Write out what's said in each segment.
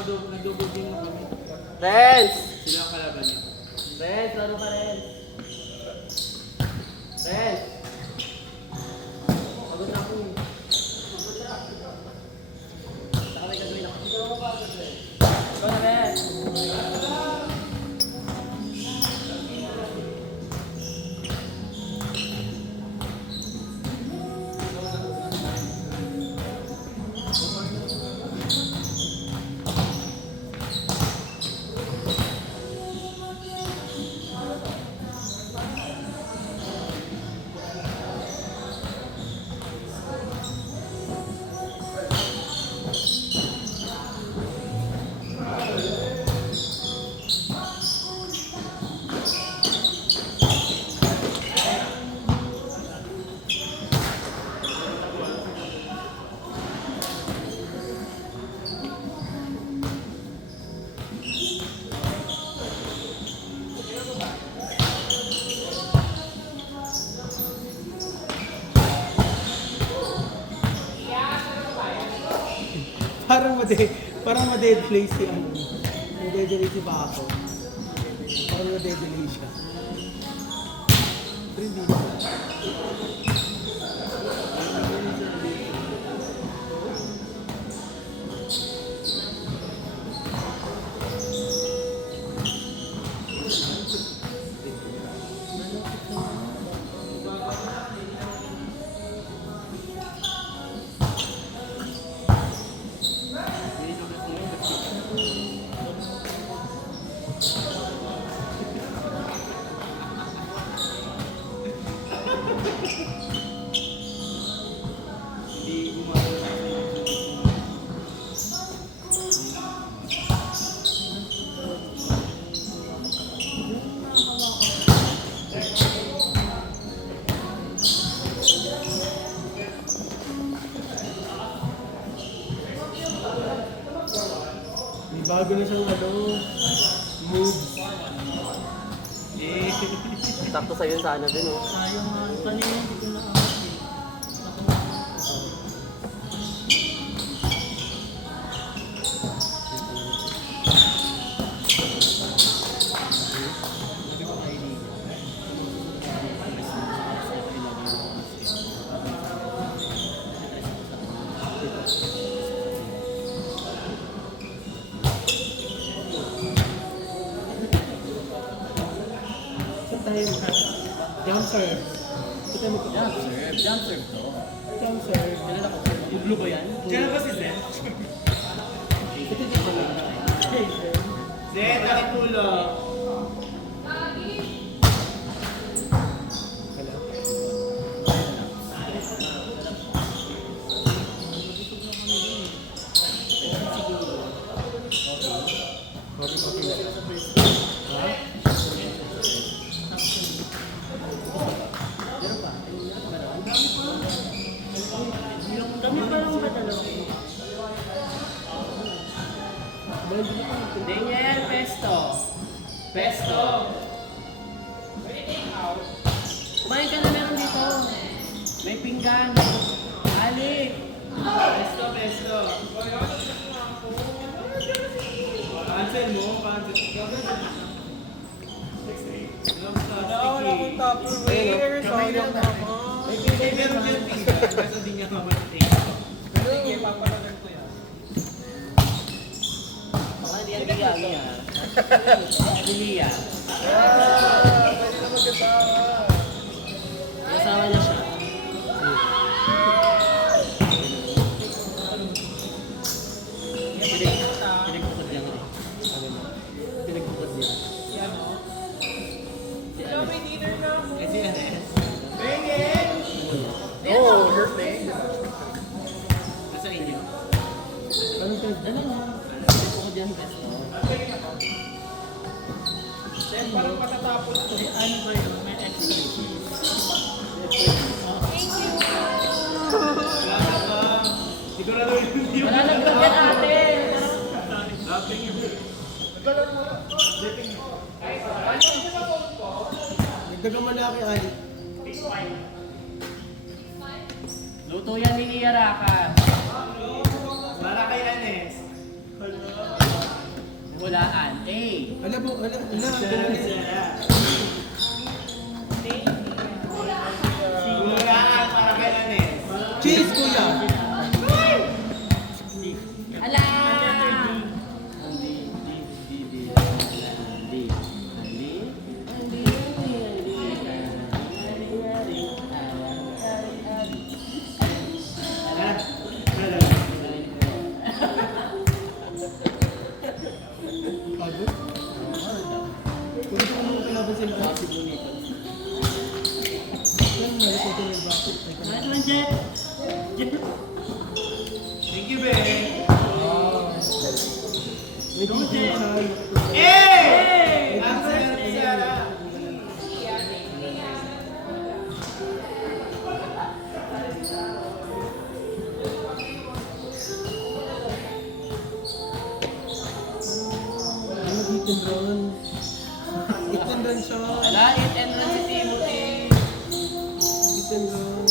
nag-double din mo kami. Renz! Sila ang kalaban niya. Renz, laro ka Renz. Renz! Pagod na ako eh. Saka may gagawin ako. Go na Renz! Parang ma-dead play si ano. Ma-dead si Paco. Parang ma-dead play siya. Pero hindi na. Bago na siyang ano, moves. Eh. Sakto sa'yo sana din oh. Sayang nga, kanina hindi ko na jump serve. Jump serve to. Jump serve. Kailan ako? Yung blue ba yan? Kailan ba si Zen? Ito din ko lang. Zen, nakitulog. Kami pa lang ba dalawa? Daniel, pesto. Pesto. Kumain ka na meron dito. May pinggan. Ali. Pesto, pesto. Cancel mo, cancel. Wala akong Tupperware. Sayang naman. May meron din pinggan. Kaso di niya mamatay. Sige, papalagan ko yan. Baka hindi yan bigyan niya. Bili yan. Pwede na magkatawa. Kasama niya siya. Pinagpukod niya nga eh. Pinagpukod niya. Yan o. Si ano? May dinner na ako. Eh, si Anes. Bengin! Oh, your thing. Nasa inyo. Ano lang? Pinagpukod yan pesto. Then, parang matatapos ko. Ano ba yun? May extra cheese. Wala na ba? Sigurado hindi mo. Wala nang yan ate. Dating yun. Nagdagang malaki, Ali. Luto yan ni Nia Rakas. Para kay Anes. hulaan. A. Alam mo, alam. Hulaan para kay Anes. Cheese, kuya. Ala! Pagod? Pwede ko mong pinabansin ka. Yan, malis ito yung bakit. Nice one, Jet! Thank you, Ben. May DJ sa... Eh! Ang sarap sana. Ano, hit and run? Hit and run siya. Wala, hit and run si Timothy. Hit and run.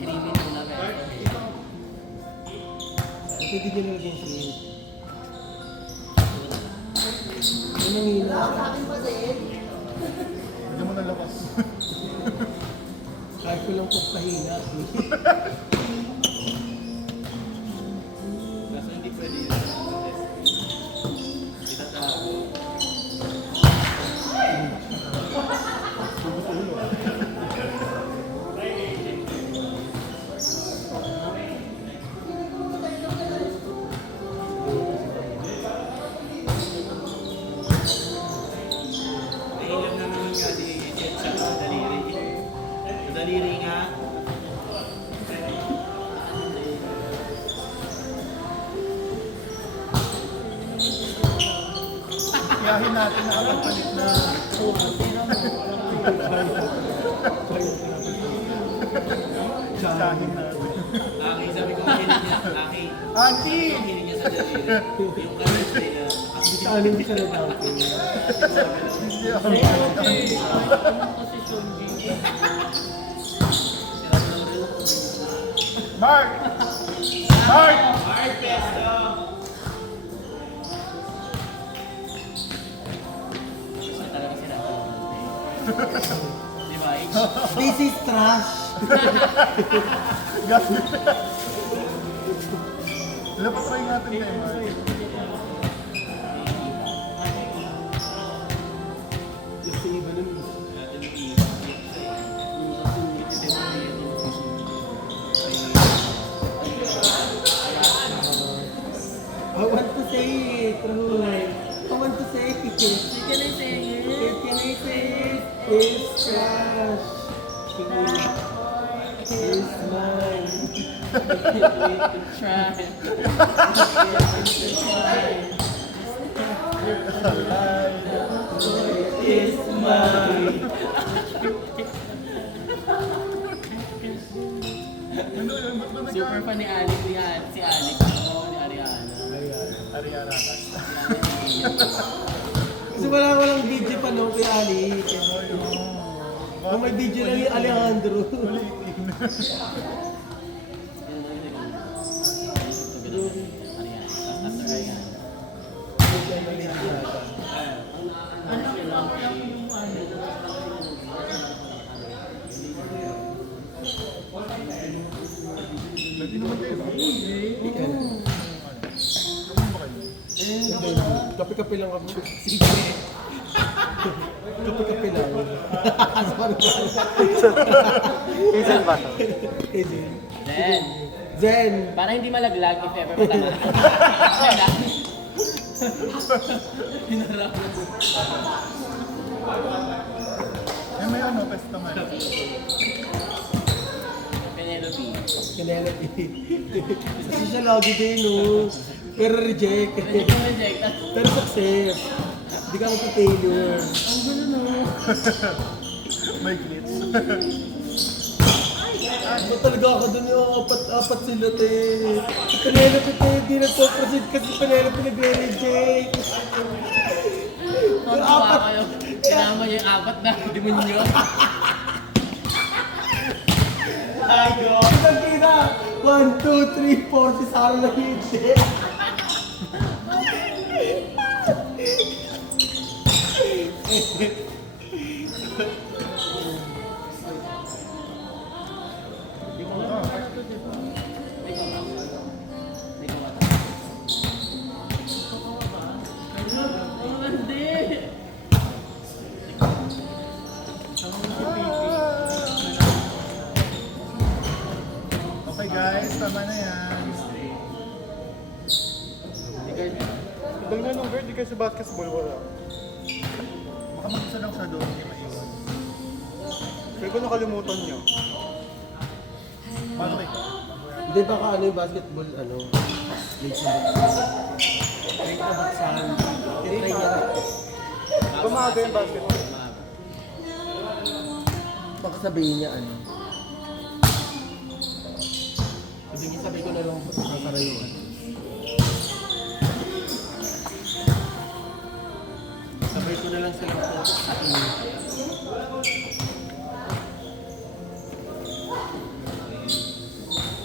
Criminal na ba? Pwede din nilagyan si... Ano nang hina siya? Hindi mo nalakas. Kaya ko lang pagpahina. Kaso hindi pwede yun. Itatago. Nailam na naman nga si Jet sa daliri. Sa daliri nga. Tiyahin natin na kapagpalit na tiyahin natin. Aki, sabi ko, hilig niya. Aki, Auntie! yung hilig niya sa daliri. Yung kalit nila. Sa anin siya na dati. Hindi ako. Anong posisyon, G? Mark! Mark! Hard pesto! Gusto talaga sila. Di ba? H. This is trash! Gabi. Dapat try natin tayo, Mark. Just iba nun. I want to say it, Roy. I want to say it. Can I say it? Can I say it? It's trash. It's mine. Try. It's mine. Ano yun? Ba't ba Super fan ni Alex, si Alex. Oo, ni Ariana. Ariana. Kasi walang video pa no kay Ali. Kung may video lang yung Alejandro. Ang laki-laki yung ano. Lagi naman tayo. Kape-kape lang ako. Kape-kape lang. Pinsan ba ito? Then, Zen. para hindi malaglag if ever matama. Hinarap. Eh, may ano, testament. Penelope. Penelope. Kasi siya lagi din, no? Pero reject. Reject. Pero success. Hindi ka mag-failure. Ang gulo no. May glitch. Ba't talaga ako dun yung apat sila, te? Si Penelope, te, di nagpo-proceed kasi si Penelope nagre-reject. kayo. Sinama niyo yung apat na demonyo. Ay, go! Kita! 1, 2, 3, 4, si Sarah lang hindi. Oh, hindi. Okay guys, tama na yan. Ibang na nung girl, di kayo sa basketball wala. Baka mag-isa lang siya doon, hindi maiwan. Kaya ko nakalimutan niyo. Paano kayo? Hindi ba ka ano yung basketball, ano? Late na baksan. Tinry niya. Bumaga yung basketball. Baka sabihin niya ano. Sabi ko na lang sa karayuan. Sabay ko na lang sila sa akin.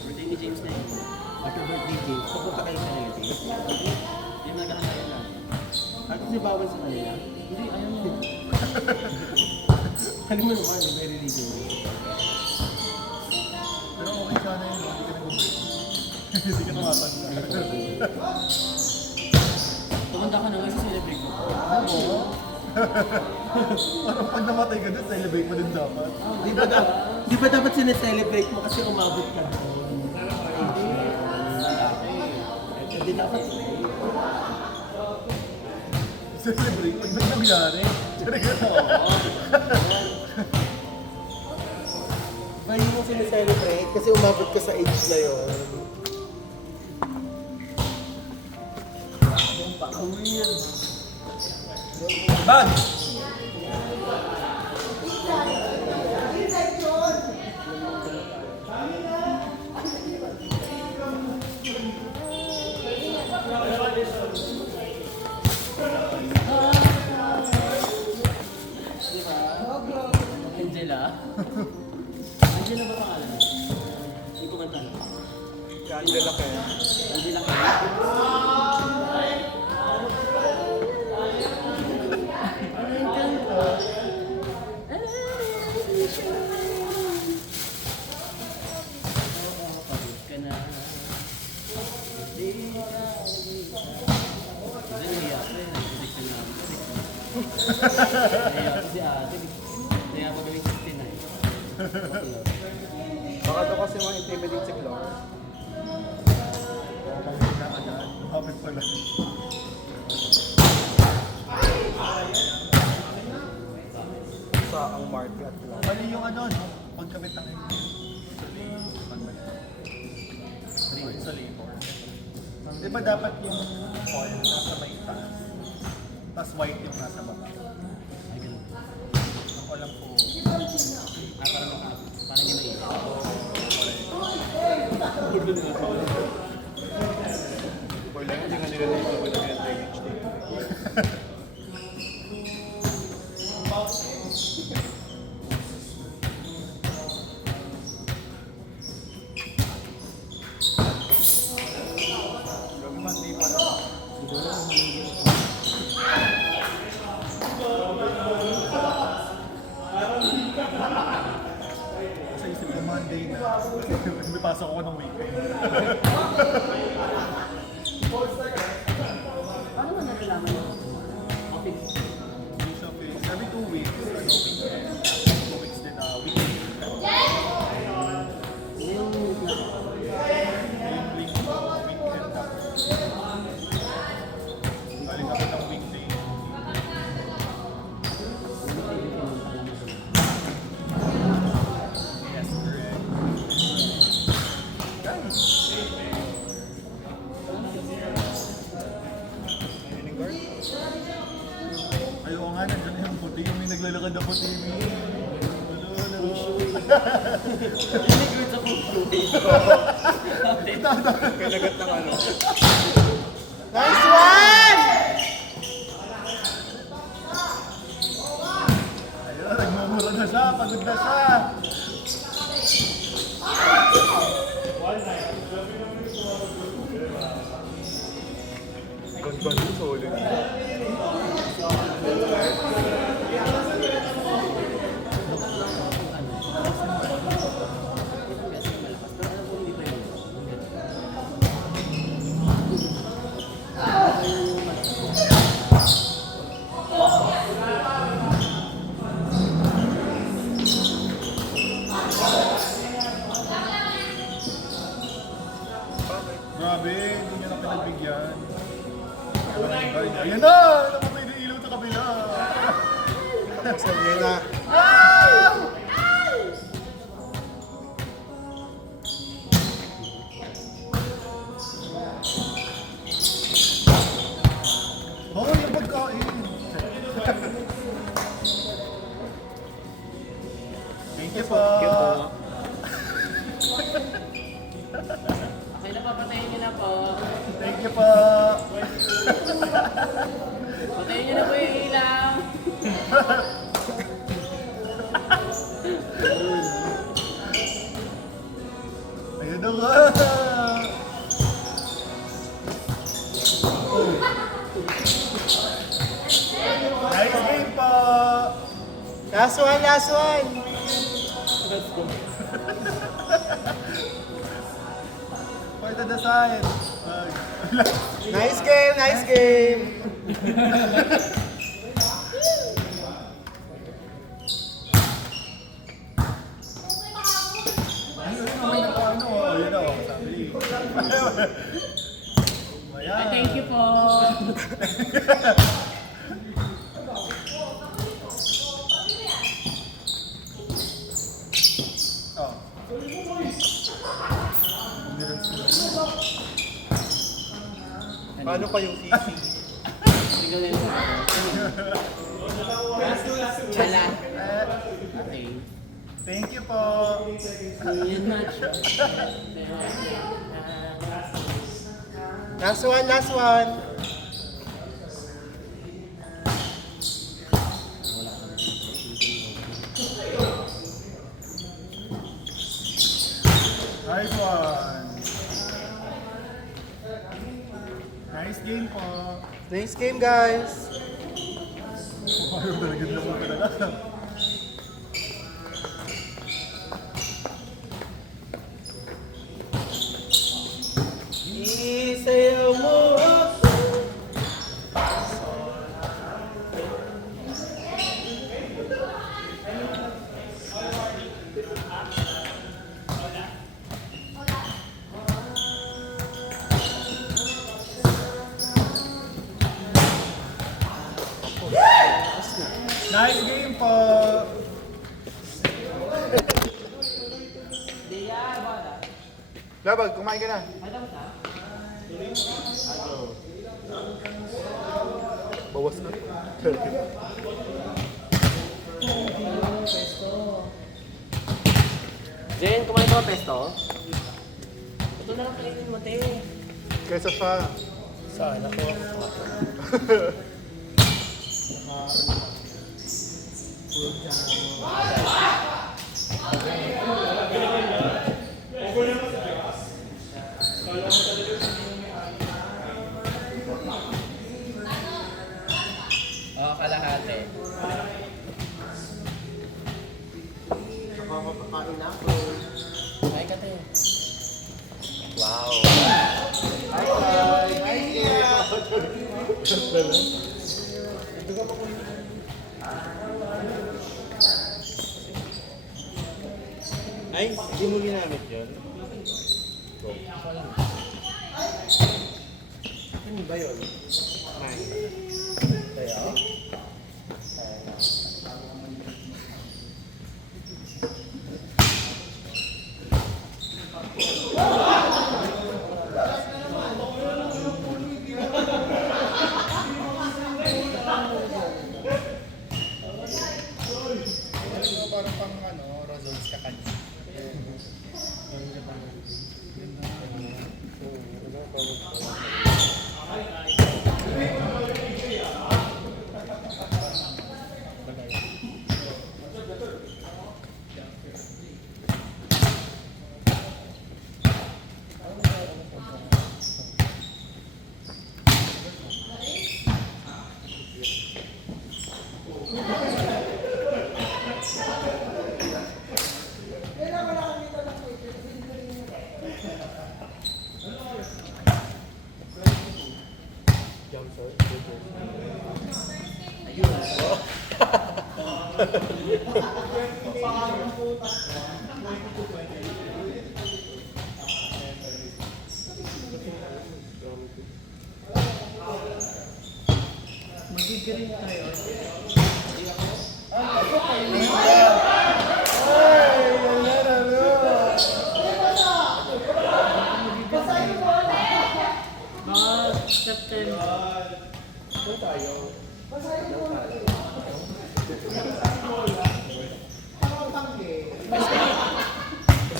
Birthday ni James na yun. Happy birthday, James. Papunta kayo sa kanila, James. Yung nagkakaya lang. Ako si bawal sa kanila. Hindi, ayaw mo. Ano mo naman, very religious. Pero okay ka na yun, hindi ka nag-ubay. Hindi ka tumatanda. Pumunta ka na ngayon sa celebrate ko. Oo. Parang pag namatay ka doon, celebrate mo din dapat. Di ba dapat sineselebrate mo kasi umabot ka doon? Hindi dapat. Celebrate pag may nangyari. Seryoso. Ba yun yung sineselebrate kasi umabot ka sa age na yun. Bag! Angela? Angela ba pangalan mo? Hindi ko kanta. Angela kayo. Angela ka? Pagod ka na. Di ka Hindi, nahiya ko eh. Nag-predict na namin. Nahiya ko si ate. Nahiya ko gawin 69. Baka daw kasi mga intimidate si Clark. Lumapit pala. Sa ang market at Clark. Mali yung ano, no? Pagkabit ng engine. Sa labor. Di ba dapat yung oil nasa may taas? Tapos white yung nasa baba. Ang alam ko, Parang hindi mainit. Wala, hindi nga nila dito wala yung drainage dito. Grabe man, di pa na. sa isip ko Monday na. May pasok ako ng weekend. Paano mo nalalaman yun? Hindi siya fix. Every 2 weeks, ano, weekend. 2 weeks din, weekend. Yung linggo, weekend tapos. Galing kami ng weekday. Yes, correct. Guys! Training guard? Ayaw nga, nandiyan yung puti. Yung may naglalakad na puti. Nag-grade sa food fluid. Kalagat ng ano. Nice one! na siya, pagod na siya. Ganda solid. Grabe, hindi niya na pinagbigyan. Ayan na! Namatay na ilaw sa kabila. Sabi niya na. Oo, yung pagkain. Thank you po. Okay na, papatayin niyo na po. Thank you po. Patayin niyo na po yung ilaw. Ayun na nga. Nice game po. Last one, last one. For the design. Nice game, nice game. Ayun, may nakaano. Ayun na, sabi. Ay, thank you po. Oh. Hindi rin sila. Paano pa yung sisi? Tingnan niyo. Wala. Okay. Thank you po. Yan much. Last one, last one. Nice one. Nice game po. Nice game, guys. Ayaw talaga na mo talaga. Isayaw mo ako. Nice game po. Labag, kumain ka na. Bawas na. Jen, kumain ka ba pesto? Ito na lang kainin mo, te. Kaysa siya. Sana po. Oo, kalahati. Nakakapakain na ako. Ay, ka, te. Wow. Ay, hindi mo ginamit yun? Ano ba yun? Kaya? Parang pang ano, results ka kanya. Mag-green tayo. Mga September.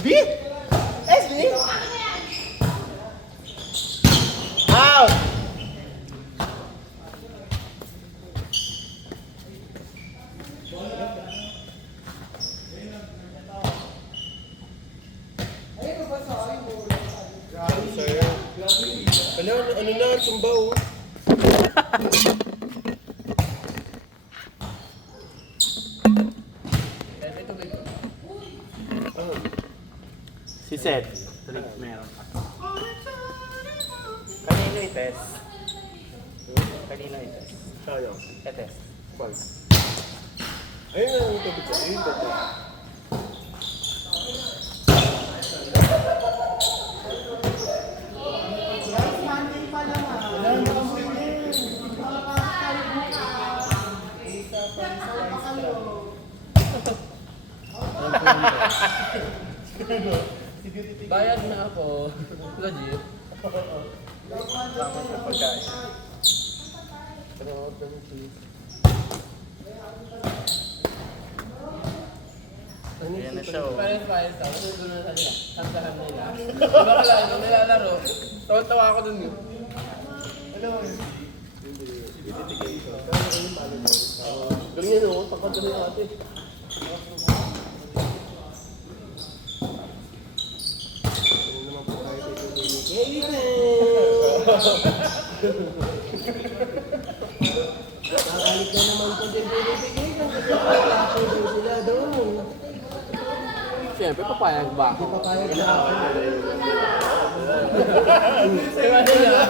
B? SB? Out! Ano na, tumba oh. Si Seth. Meron pa. Kanino i-test? Kanino i-test? Ano? I-test. Bal. Ayun na yung tubig sa ayun. Bayad na ako. Legit. Tama sa pagkain. Pero, please. Ayan na siya oh. Pares daw. Kasi doon na sa nila. Kantahan nila. Diba kalahin nung nilalaro? Tawa-tawa ako dun yun. Galing yan oh, tapad na yung ate. Nakakalit na naman po din binibigay kasi nakakalit din sila doon. Siyempre, papayag ba ako? Papayag na ako. Diba nila?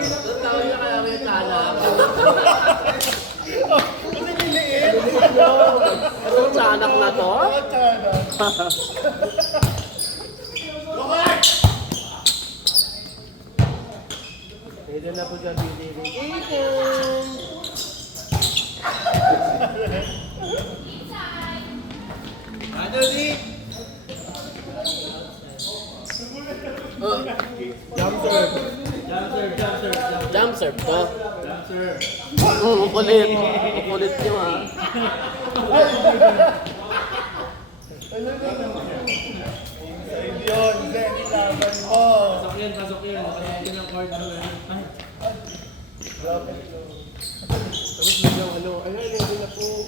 Doon tawag niya kaya may tanak. Kasi niliit. Anong tanak na to? Pwede na po siya binibigay. Ano di? Jump serve. Jump serve to. Jump serve. Makulit. Makulit nyo ha. Yun, Zen, ilaban mo. Pasok yan. Nakasakyan ng card mo. Ay. Tapos biglang ano, ayun, ayun na po.